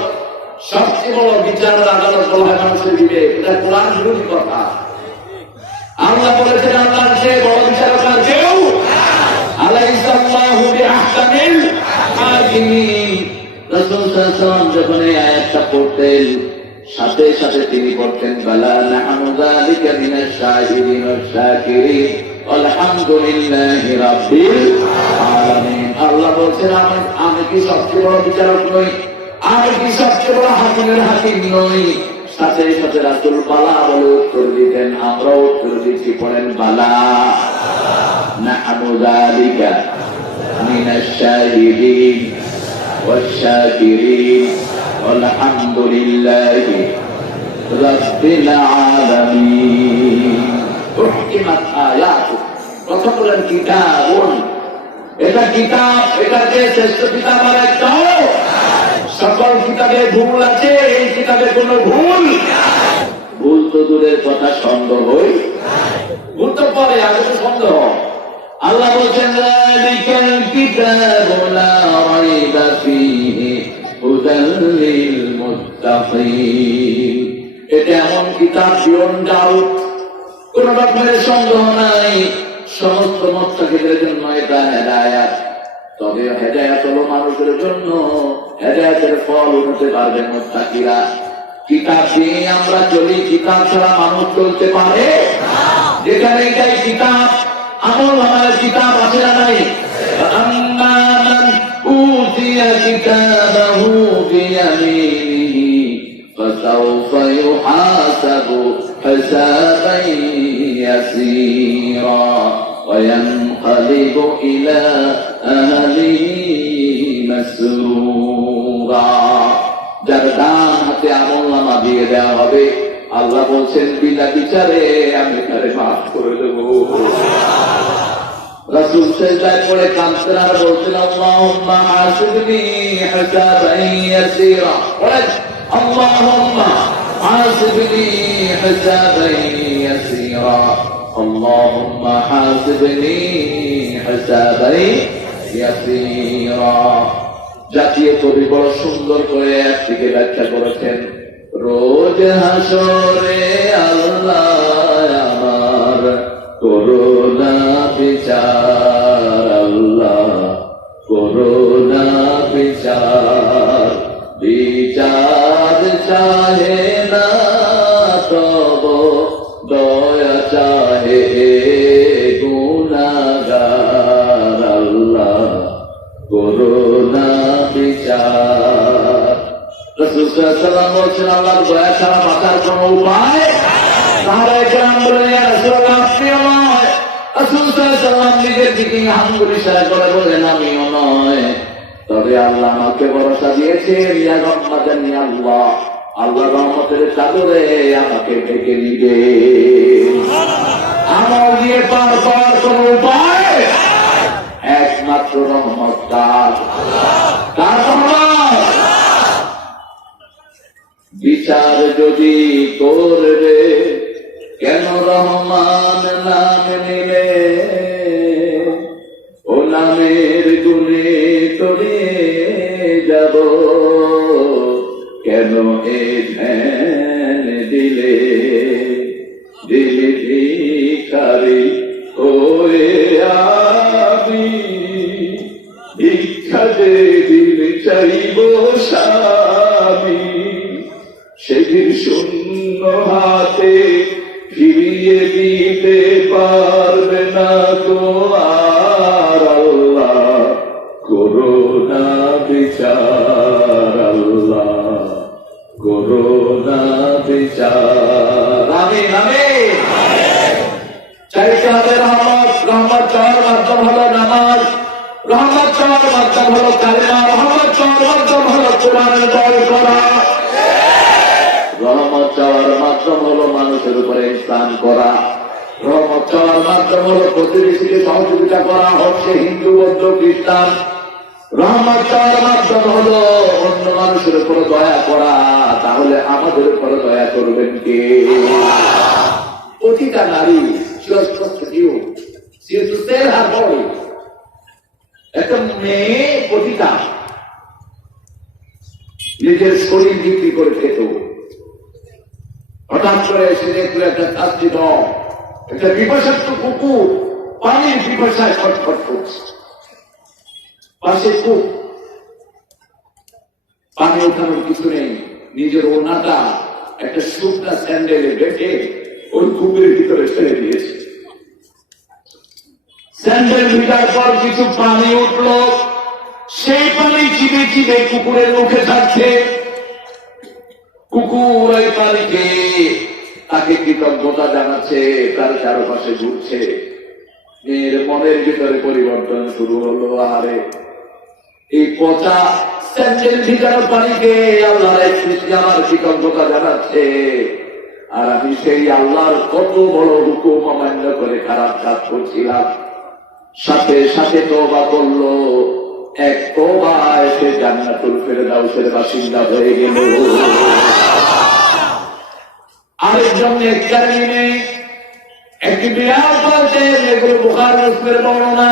সবচেয়ে বড় বিচারের আদালত বলা হয় মানুষের বিবেক। এটা কোরআন বিরোধী কথা। আল্লাহ বলেছেন আল্লাহর চেয়ে বড় বিচারক আর কেউ। আলাইসাল্লাহু বিআহকামিল হাকিমিন। রাসূল সাল্লাল্লাহু আলাইহি ওয়াসাল্লাম যখন এই আয়াতটা পড়তেন, সাথে সাথে তিনি বলতেন বালা নাহনু যালিকা মিনাশ শাহিদিন ওয়াশ শাকিরিন আলহামদুলিল্লাহি রাব্বিল আলামিন। আল্লাহ বলছেন আমি কি সবচেয়ে বড় বিচারক নই? আমি কি সবচেয়ে বড় হাকিমের হাকিম নই? সাথে সাথে রাসূল বালা বলে উত্তর দিতেন, আমরাও উত্তর দিচ্ছি, পড়েন বালা নাহনু যালিকা মিনাশ শাহিদিন والشاكرين والحمد لله رب العالمين احكمت آياته। কথা বলেন কিতাবুন, এটা কিতাব, এটা যে শ্রেষ্ঠ কিতাব আর একটাও। সকল কিতাবে ভুল আছে, এই কিতাবে কোনো ভুল। ভুল তো দূরের কথা, সন্দেহই ভুল তো পরে, আগে তো সন্দেহ। আল্লাহ বলছেন যালিকাল কিতাবু লা রাইবা ফীহি হুদাল লিল মুত্তাকিন। এটা এমন কিতাব বিয়ন্ড ডাউট, কোন রকমের সন্দেহ নাই, সমস্ত মুত্তাকিদের জন্য এটা হেদায়েত। তবে হেদায়েত হলো মানুষের জন্য, হেদায়েতের ফল হতে পারবে মুত্তাকিরা। কিতাব দিয়ে আমরা চলি, কিতাব ছাড়া মানুষ চলতে পারে? যেখানে এটাই কিতাব, আমল নামার কিতাব আছে না নাই? আম্মা মান উতিয়া কিতাবাহু বিয়ামিনিহি ফাসাউফা ইউহাসাবু হিসাবান ইয়াসীরা ওয়া ইয়ানকালিবু ইলা আহলিহি মাসরুরা। যার ডান হাতে আমল নামা দিয়ে দেওয়া হবে, আল্লাহ বলছেন বিনা বিচারে আমি তারে মাফ করে দেব। রাসূল সাল্লাল্লাহু পড়ে কাঁদতেন আর বলছেন আল্লাহুম্মা হাসিবনি হিসাবান ইয়াসীরা। বলেন আল্লাহুম্মা হাসিবনি হিসাবান ইয়াসীরা, আল্লাহুম্মা হাসিবনি হিসাবান ইয়াসীরা। জাতীয় কবি বড় সুন্দর করে একটিকে ব্যাখ্যা করেছেন, রোজ হাসরে আল্লাহ আমার করোনা বিচার, আল্লাহ করোনা বিচার, বিচার চাহে না তব দয়া চাহে গুনাহগার, আল্লাহ করোনা বিচার। সাল্লাল্লাহু আলাইহি ওয়াসাল্লাম আল্লাহর দয়া ছাড়া বাঁচার কোনো উপায় সাহাবায়ে কেরাম বলেন ইয়া রাসূলুল্লাহ আপনিও নয়। রাসূল সাল্লাল্লাহু আলাইহি ওয়াসাল্লাম নিজের দিকে আঙ্গুল ইশারা করে বলেন আমিও নয়, তবে আল্লাহ আমাকে ভরসা দিয়েছেন ইয়া রহমাতান আল্লাহ, আল্লাহ রহমতের চাদরে আমাকে ঢেকে নিবে। আমল দিয়ে পার পাওয়ার কোন উপায় একমাত্র রহমত তার। কার রহমত? বিচার যদি করবে কেন রহমান নাম নিলে, ও নামের গুণে তরে যাব কেন এ ধ্যান দিলে, দিলে ভিখারি ওরে আমি ইচ্ছা যে দিল চাইব স্বামী, সেদিন শূন্য হাতে ফিরিয়ে দিতে পারবে না তো আর আল্লাহ, করোনা বিচার আল্লাহ, করোনা বিচার। আমিন আমিন। চাইতে হবে রহমত, রহমত চাওয়ার মাধ্যম হলো নামাজ, রহমত চাওয়ার মাধ্যম হলো কালেমা, রহমত চাওয়ার মাধ্যম হলো কোরআনের দল করা, রহমত চাওয়ার মাধ্যম হলো মানুষের উপরে ইহসান করা, রহমত চাওয়ার মাধ্যম হলো প্রতিবেশীকে সহযোগিতা করা, হোক সে হিন্দু বৌদ্ধ খ্রিস্টান, রহমত চাওয়ার মাধ্যম হলো অন্য মানুষের উপরে দয়া করা। তাহলে আমাদের উপরে দয়া করবেন কে? প্রতিটা নারী একটা মেয়ে প্রতিটা নিজের শরীর বিক্রি করে খেত। হঠাৎ করে এসে দেখলো একটা ছাত্রী দল, একটা বিপাশাক্ত কুকুর পানির পিপাসায় ছটফট করছে, পাশে কূপ, পানি ওঠানোর কিছু নেই, নিজের ওনাটা একটা শুকনা স্যান্ডেলে বেঁধে ওই কূপের ভিতরে ছেড়ে দিয়েছে। স্যান্ডেল ভিটার পর কিছু পানি উঠল, সেই পানি চিবে চিবে কুকুরের মুখে থাকছে। কুকুর ওই পানিকে তাকে কৃতজ্ঞতা জানাচ্ছে, তার চারপাশে ঘুরছে। মেয়ের মনের ভিতরে পরিবর্তন শুরু হলো, আরে এই পচা স্যান্ডেল ভিজানো পানিকে আল্লাহর এক সৃষ্টি আমার কৃতজ্ঞতা জানাচ্ছে, আর আমি সেই আল্লাহর কত বড় হুকুম অমান্য করে খারাপ কাজ করছিলাম। সাথে সাথে তওবা করলো, এক তওবা এসে জান্নাতুল ফেরদাউসের বাসিন্দা হয়ে গেল। আরেকজন নেককারী নেই, একটি বিড়াল পালতেন, এগুলো বুখারী মুসলিমের বর্ণনা।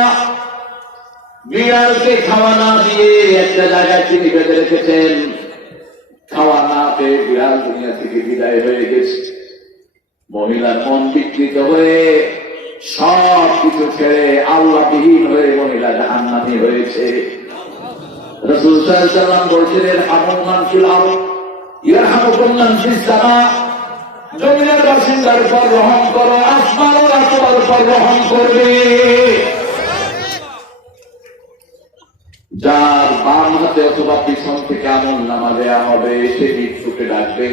বিড়ালকে খাওয়া না দিয়ে একটা জায়গায় তিনি বেঁধে রেখেছেন, খাওয়া না পেয়ে বিড়াল দুনিয়া থেকে বিদায় হয়ে গেছে। মহিলার মন বিকৃত হয়ে সব কিছু ছেড়ে আল্লাহবিহীন হয়ে মহিলা জাহান্নামী হয়েছে। রাসূল সাল্লাল্লাহু আলাইহি ওয়াসাল্লাম বলছেন ইরহামু মান ফিল আরদ ইয়ারহামুকুম মান ফিস সামা, জমিনের বাসিন্দার উপর রহম করো, আসমানের তোমার উপর রহম করবে। যার বাম হাতে অথবা পিছন থেকে আমলনামা দেয়া হবে, সে মৃত্যুকে ডাকবে,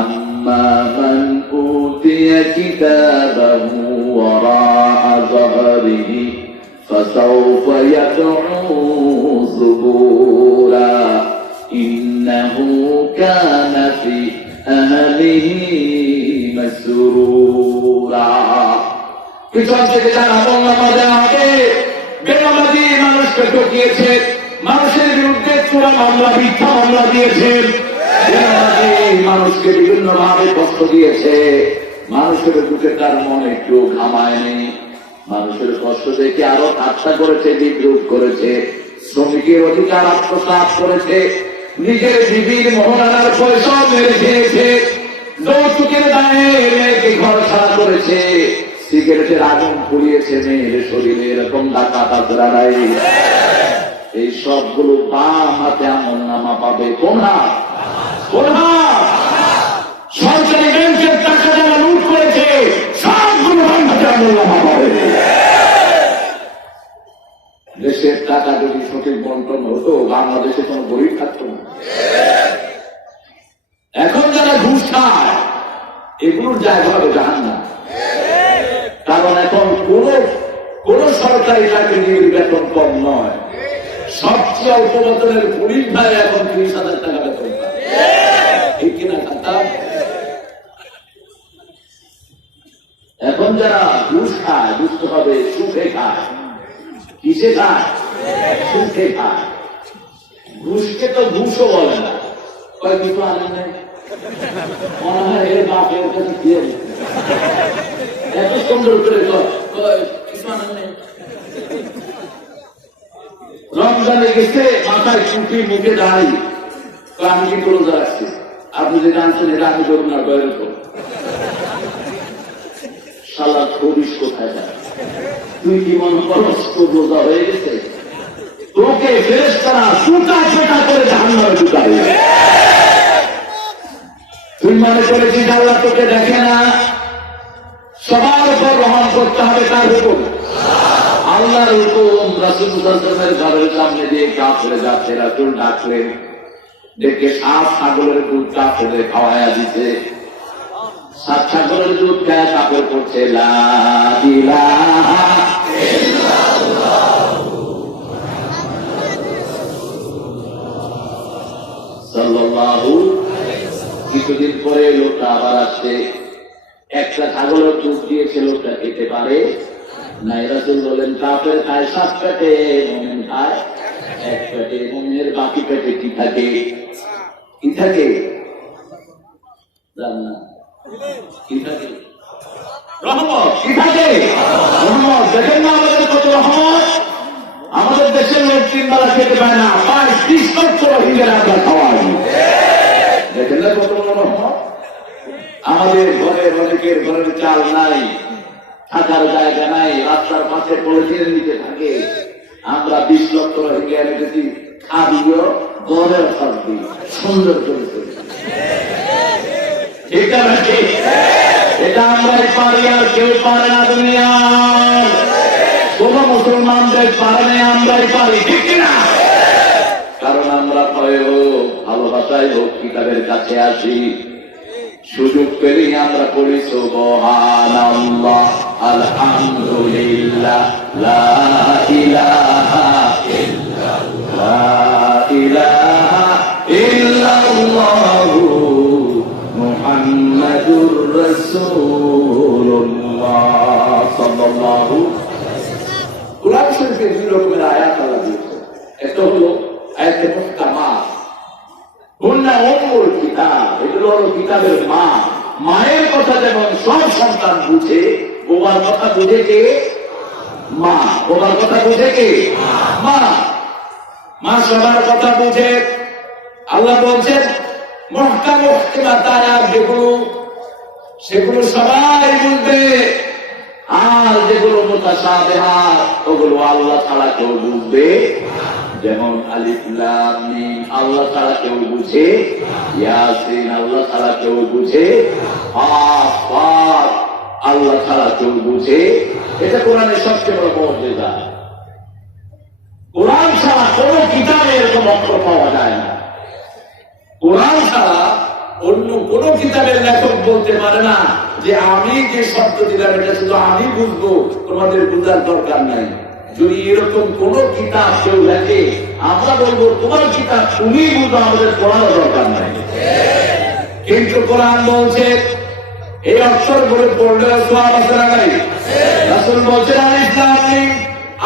আম্মা মান উতিয়া কিতাবাহু ওয়ারাআ যাহরিহি ফাসাউফা ইয়াদউ সুবুরা ইন্নাহু কানা ফি আহলিহি মাসরুরা। পিছন থেকে যার আমলনামা দেয়া হবে, বেনামাজি মানুষকে ঠকিয়েছে, মানুষের বিরুদ্ধে চূড়া মামলা মিথ্যা মামলা দিয়েছেন, মানুষকে বিভিন্ন ভাবে কষ্ট দিয়েছে, মানুষের বুকে তার মনে একটু ঘামায়নি, মানুষের কষ্ট দেখে আরো ঠাট্টা করেছে, বিদ্রুপ করেছে, শ্রমিকের অধিকার আত্মসাৎ করেছে, নিজের বিবির মোহরানার পয়সা মেরে খেয়েছে, যৌতুকের দায়ে মেয়েকে ঘর ছাড়া করেছে, সিগারেটের আগুন পুড়িয়েছে মেয়ের শরীরে, এরকম ডাকাত নাই। এই সবগুলো বাম হাতে আমলনামা পাবে। কোন হাত? কোন হাত? সরকারি ব্যাংকের টাকা যারা লুট করেছে সবগুলো বাম হাতে আমলনামা পাবে। দেশের টাকা যদি সঠিক বন্টন হতো, বাংলাদেশে কোনো গরিব থাকতো না। এগুলোর জায়গা হবে জাহান্নাম। কারণ এখন কোন সরকারি চাকরির বেতন কম নয়। সবচেয়ে অল্প বেতনের পুলিশ ভাই এখন 30,000 টাকা বেতন পায়, ঠিক কিনা কথা? এখন যারা ঘুষ খায়, বুঝতে হবে সুখে খায়। কিসে খায়? সুখে খায়। ঘুষকে তো ঘুষও বলে না, কয় কিছু আনেন নাই, মনে হয় এর বাপের কাছে দিয়ে এত সুন্দর করে কিছু আনেন নাই। রমজানে গেছে, মাথায় চুটি, মুখে দাঁড়ি, আমি কি করে রাখছি, আপনি যে জানছেন এটা আমি করুন না, দয়ের করুন। শালা খবিস কোথায় যায়? তুই কি মনে করস তো রোজা হয়ে গেছে? তোকে ফেরেশতারা সুটা পেটা করে জাহান্নামে ঢুকায়। তুই মনে করেছিস আল্লাহ তোকে দেখে না? সবার উপর রহম করতে হবে, তার হুকুম আল্লাহর হুকুম। রাসূল সাল্লাল্লাহু আলাইহি ওয়াসাল্লামের ঘরের সামনে দিয়ে কাফেরে যাচ্ছে, রাসূল ডাকলেন, ডেকে সাত ছাগলের দুধ কাফেরে খাওয়ায়া দিতে। সাত ছাগলের দুধ খায় কাপড় করছে, লা ইলাহা ইল্লাল্লাহ সাল্লাল্লাহু। কিছুদিন পরে লোকটা আবার আসছে, একটা ছাগলের দুধ দিয়েছে, লোকটা খেতে পারে নাই। রাসূল বলেন কাফের খায় 7 পেটে, মুমিন খায় 1 পেটে। মুমিনের বাকি পেটে কি থাকে? কি থাকে জান না? কি থাকে? রহমত। কি থাকে? রহমত। দেখেন না আমাদের কত রহমত। আমাদের দেশের লোক 3 বেলা খেতে পায় না, 30 লক্ষ রোহিঙ্গারা আমরা খাওয়াই। দেখেন না কত রহমত। আমাদের ঘরের অনেকের ঘরের চাল নাই, থাকার জায়গা নাই, রাস্তার পাশে পলিথিন নিতে থাকে। আমরা 20 লক্ষ রোহিঙ্গা রেখেছি, খাবিও ঘরের থাকবি, সুন্দর করে করি। এটা নাকি? এটা আমরাই পারি, আর কেউ পারে না দুনিয়ার কোন মুসলমানদের পারে না, আমরাই পারি, ঠিক কিনা? কারণ আমরা ভয় হোক, ভালোবাসায় হোক, কিতাবের কাছে আসি। সুযোগ পেলেই আমরা পড়ি সুবহানাল্লাহ, আলহামদুলিল্লাহ, লা ইলাহা ইল্লাল্লাহ, লা ইলাহা ইল্লাল্লাহু মুহাম্মাদুর রাসূলুল্লাহ সাল্লাল্লাহু। কুরআন শরীফে 2 রকমের আয়াত আল্লাহ দিয়েছে। একটা হলো আয়াতে মুহকামাত, হুন্না উম্মুল কিতাব, এগুলো হলো কিতাবের মা। মায়ের কথা যেমন সব সন্তান বুঝে, বাবার কথা বুঝে কে? মা। বাবার কথা বুঝে কে? মা। মা সবার কথা বুঝে। আল্লাহ বলছেন মুহকাম মুহকামাত আয়াত যেগুলো, সেগুলো সবাই বুঝবে। আর যেগুলো মুতাশাবিহাত, ওগুলো আল্লাহ ছাড়া কেউ বুঝবে। যেমন আলিফ লাম মিম আল্লাহ ছাড়া কেউ বুঝে, ইয়াসিন আল্লাহ ছাড়া কেউ বুঝে, ফাত আল্লাহ ছাড়া কেউ বুঝে। এটা কোরআনের সবচেয়ে বড় মুজিজা। কোরআন ছাড়া কোন কিতাবে এরকম অক্ষর পাওয়া যায় না। কোরআন ছাড়া অন্য কোন কিতাবের লেখক বলতে পারে না যে আমি যে শব্দ দিলাম এটা শুধু আমি বুঝবো, তোমাদের বুঝার দরকার নাই। যদি এরকম কোন কিতাব কেউ লেখে, আমরা বলবো তোমার কিতাব তুমি বুঝো, আমাদের পড়ার দরকার নাই। কিন্তু কোরআন বলছে এই অক্ষর গুলো পড়লে সওয়াব আছে না নাই? রাসূল বলছেন আলিফ লাম মিম,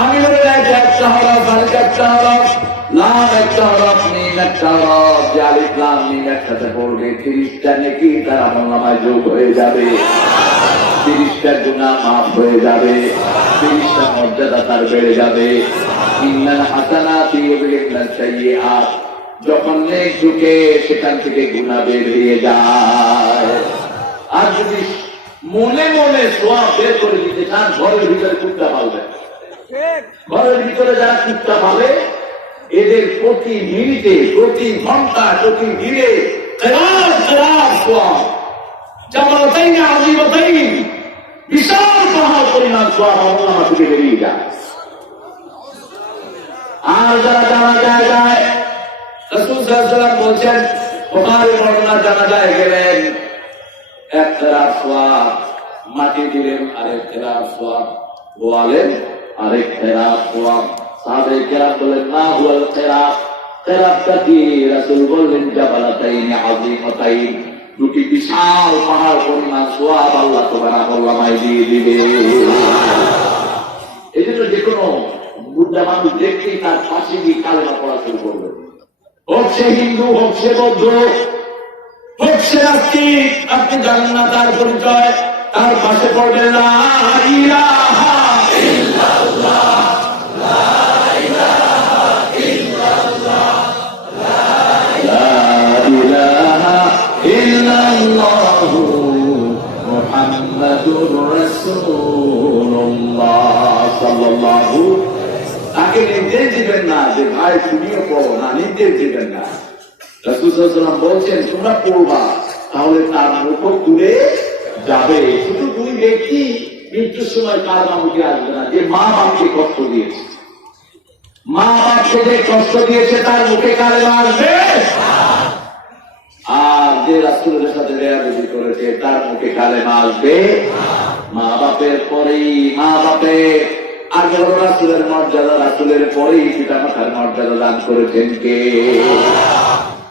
আমি বলে একটা হরফ, আলিফ একটা হরফ, লাম একটা হরফ, মিম একটা হরফ। যে আলিফ লাম মিম একসাথে পড়বে 30টা নেকি তার আমলনামায় যোগ হয়ে যাবে, 30টা গুনাহ মাফ হয়ে যাবে, 30টা মর্যাদা তার বেড়ে যাবে। ইন্নাল হাসানাতি ইউযহিবুন সাইয়্যাত, যখন নেক ঝুঁকে সেখান থেকে গুনাহ বের হয়ে যায়। আর যদি মনে মনে সওয়াব বের করে দিতে চান, ঘরের ভিতরে কুত্তা পালবেন। ঘরের ভিতরে যারা কুত্তা পালে, এদের প্রতি মিনিটে, প্রতি ঘন্টা, প্রতি দিনে সওয়াব, জামাতাইন আযীমাতাইন, বিশাল পাহাড় পরিমাণ সওয়াব আমলনামা থেকে বেরিয়ে যায়। আর যারা জানাজায় যায়, রাসূল সাল্লাল্লাহু আলাইহি ওয়াসাল্লাম বলছেন, বুখারী বর্ণনা, জানাজায় গেলেন, এক খেরাত সোয়াব, মাটি দিলেন আরেক খেরাত সোয়াব, গোয়ালেন আরেক খেরাত সোয়াব। সাহাবায়ে কেরাম বলেন মা হুয়াল খেরাত, খেরাতটা কি? রাসূল বললেন জাবালাতাইন আযীমাতাইন, দুটি বিশাল পাহাড় পরিমাণ সোয়াব আল্লাহ তোমার আমলনামায় দিয়ে দিবে। এই জন্য যে কোনো বুদ্ধা মানুষ দেখতেই তার পাশে গিয়ে কালেমা পড়া শুরু করবে, হোক সে হিন্দু, হোক সে বৌদ্ধ, হোক সে নাস্তিক। আপনি জানেন না তার পরিচয়, তার পাশে পড়বেন লা ইলাহা ইল্লাল্লাহ, লা ইলাহা ইল্লাল্লাহ, লা ইলাহা ইল্লাল্লাহু মুহাম্মাদুর রাসূলুল্লাহ সাল্লাল্লাহু। তাকে নির্দেশ দিবেন না যে ভাই তুমিও পড়ো না, নির্দেশ দিবেন না। রাসূল সাল্লাল্লাহু আলাইহি ওয়াসাল্লাম বলছেন তোমরা পড়বা, তাহলে তার মুখ তুলে যাবে। শুধু দুই ব্যক্তি মৃত্যুর সময় কালেমা মুখে আসবে না, যে মা বাপকে কষ্ট দিয়েছে, মা বাপকে যে কষ্ট দিয়েছে তার মুখে কালেমা আসবে, আর যে রাসূলের সাথে বেয়াদবি করেছে তার মুখে কালেমা আসবে। মা বাপের পরেই, মা বাপের আগে হলো রাসূলের মর্যাদা, রাসূলের পরেই পিতা মাতার মর্যাদা দান করেছেন কে?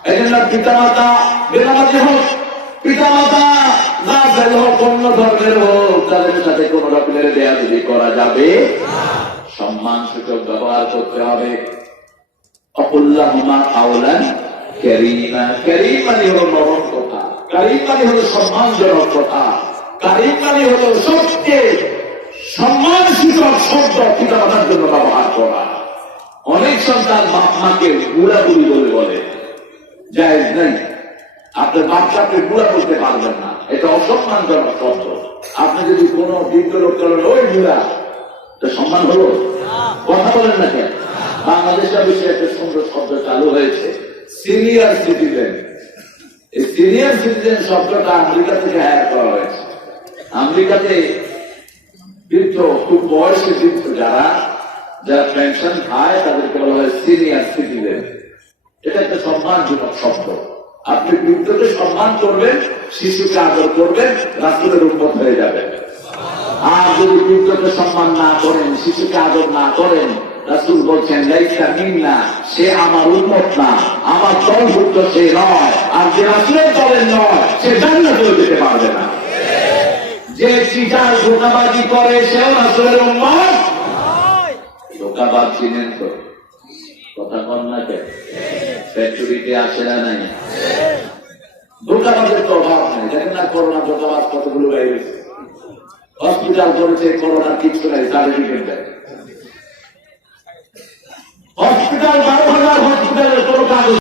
এই জন্য পিতা মাতা বেনামাজি হোক, পিতা মাতা গাফেল হোক, অন্য ধর্মের হোক, তাদের সাথে কোন রকমের বেয়াদবি করা যাবে, সম্মান সূচক ব্যবহার করতে হবে। আকুল্লাহুমা কাওলান কারীমা, কারীম মানে হলো নরম কথা, কারীম মানে হলো সম্মানজনক কথা, কারীম মানে হলো সবচেয়ে সম্মান সূচক শব্দ পিতা মাতার জন্য ব্যবহার করা। অনেক সন্তান বাপ মাকে বুড়া বুড়ি বলে জায়েজ নাই। আপনার বাচ্চাকে বুড়া বলতে পারবেন না, এটা অসম্মানজনক শব্দ। আপনি যদি কোনো বৃদ্ধ লোক করেন ওই বুড়া, তো সম্মান হলো? কথা বলেন না কেন? বাংলাদেশে বিষয়ে একটা সুন্দর শব্দ চালু হয়েছে, সিনিয়র সিটিজেন। এই সিনিয়র সিটিজেন শব্দটা আমেরিকা থেকে হায়ার করা হয়েছে। আমেরিকাতে বৃদ্ধ, খুব বয়সে বৃদ্ধ যারা পেনশন খায় তাদেরকে বলা হয় সিনিয়র সিটিজেন। এটা একটা সম্মানজনক শব্দ। আপনি বৃদ্ধকে সম্মান করবেন, শিশুকে আদর করবেন, রাসূলের উম্মত হয়ে যাবেন। আর যদি বৃদ্ধকে সম্মান না করেন, শিশুকে আদর না করেন, রাসূল বলছেন লাইসা মিন্না, সে আমার উম্মত না, আমার দলভুক্ত সে নয়। আর যে রাসূলের দলের নয় সে জান্নাতে যেতে পারবে না। যে চিটার ধোঁকাবাজি করে সেও রাসূলের উম্মত। ধোঁকাবাজ চিনেন তো? কথা কন না কেন? ফ্যাক্টরিতে আসে না নাই? ধোঁকাবাজের তো অভাব নেই। দেখেন না করোনা ধোঁকাবাজ কতগুলো বাইরে, হসপিটাল করেছে, করোনার কিছু নাই, সার্টিফিকেট দেয়। হসপিটাল 12,000 হসপিটালের কোনো কাগজ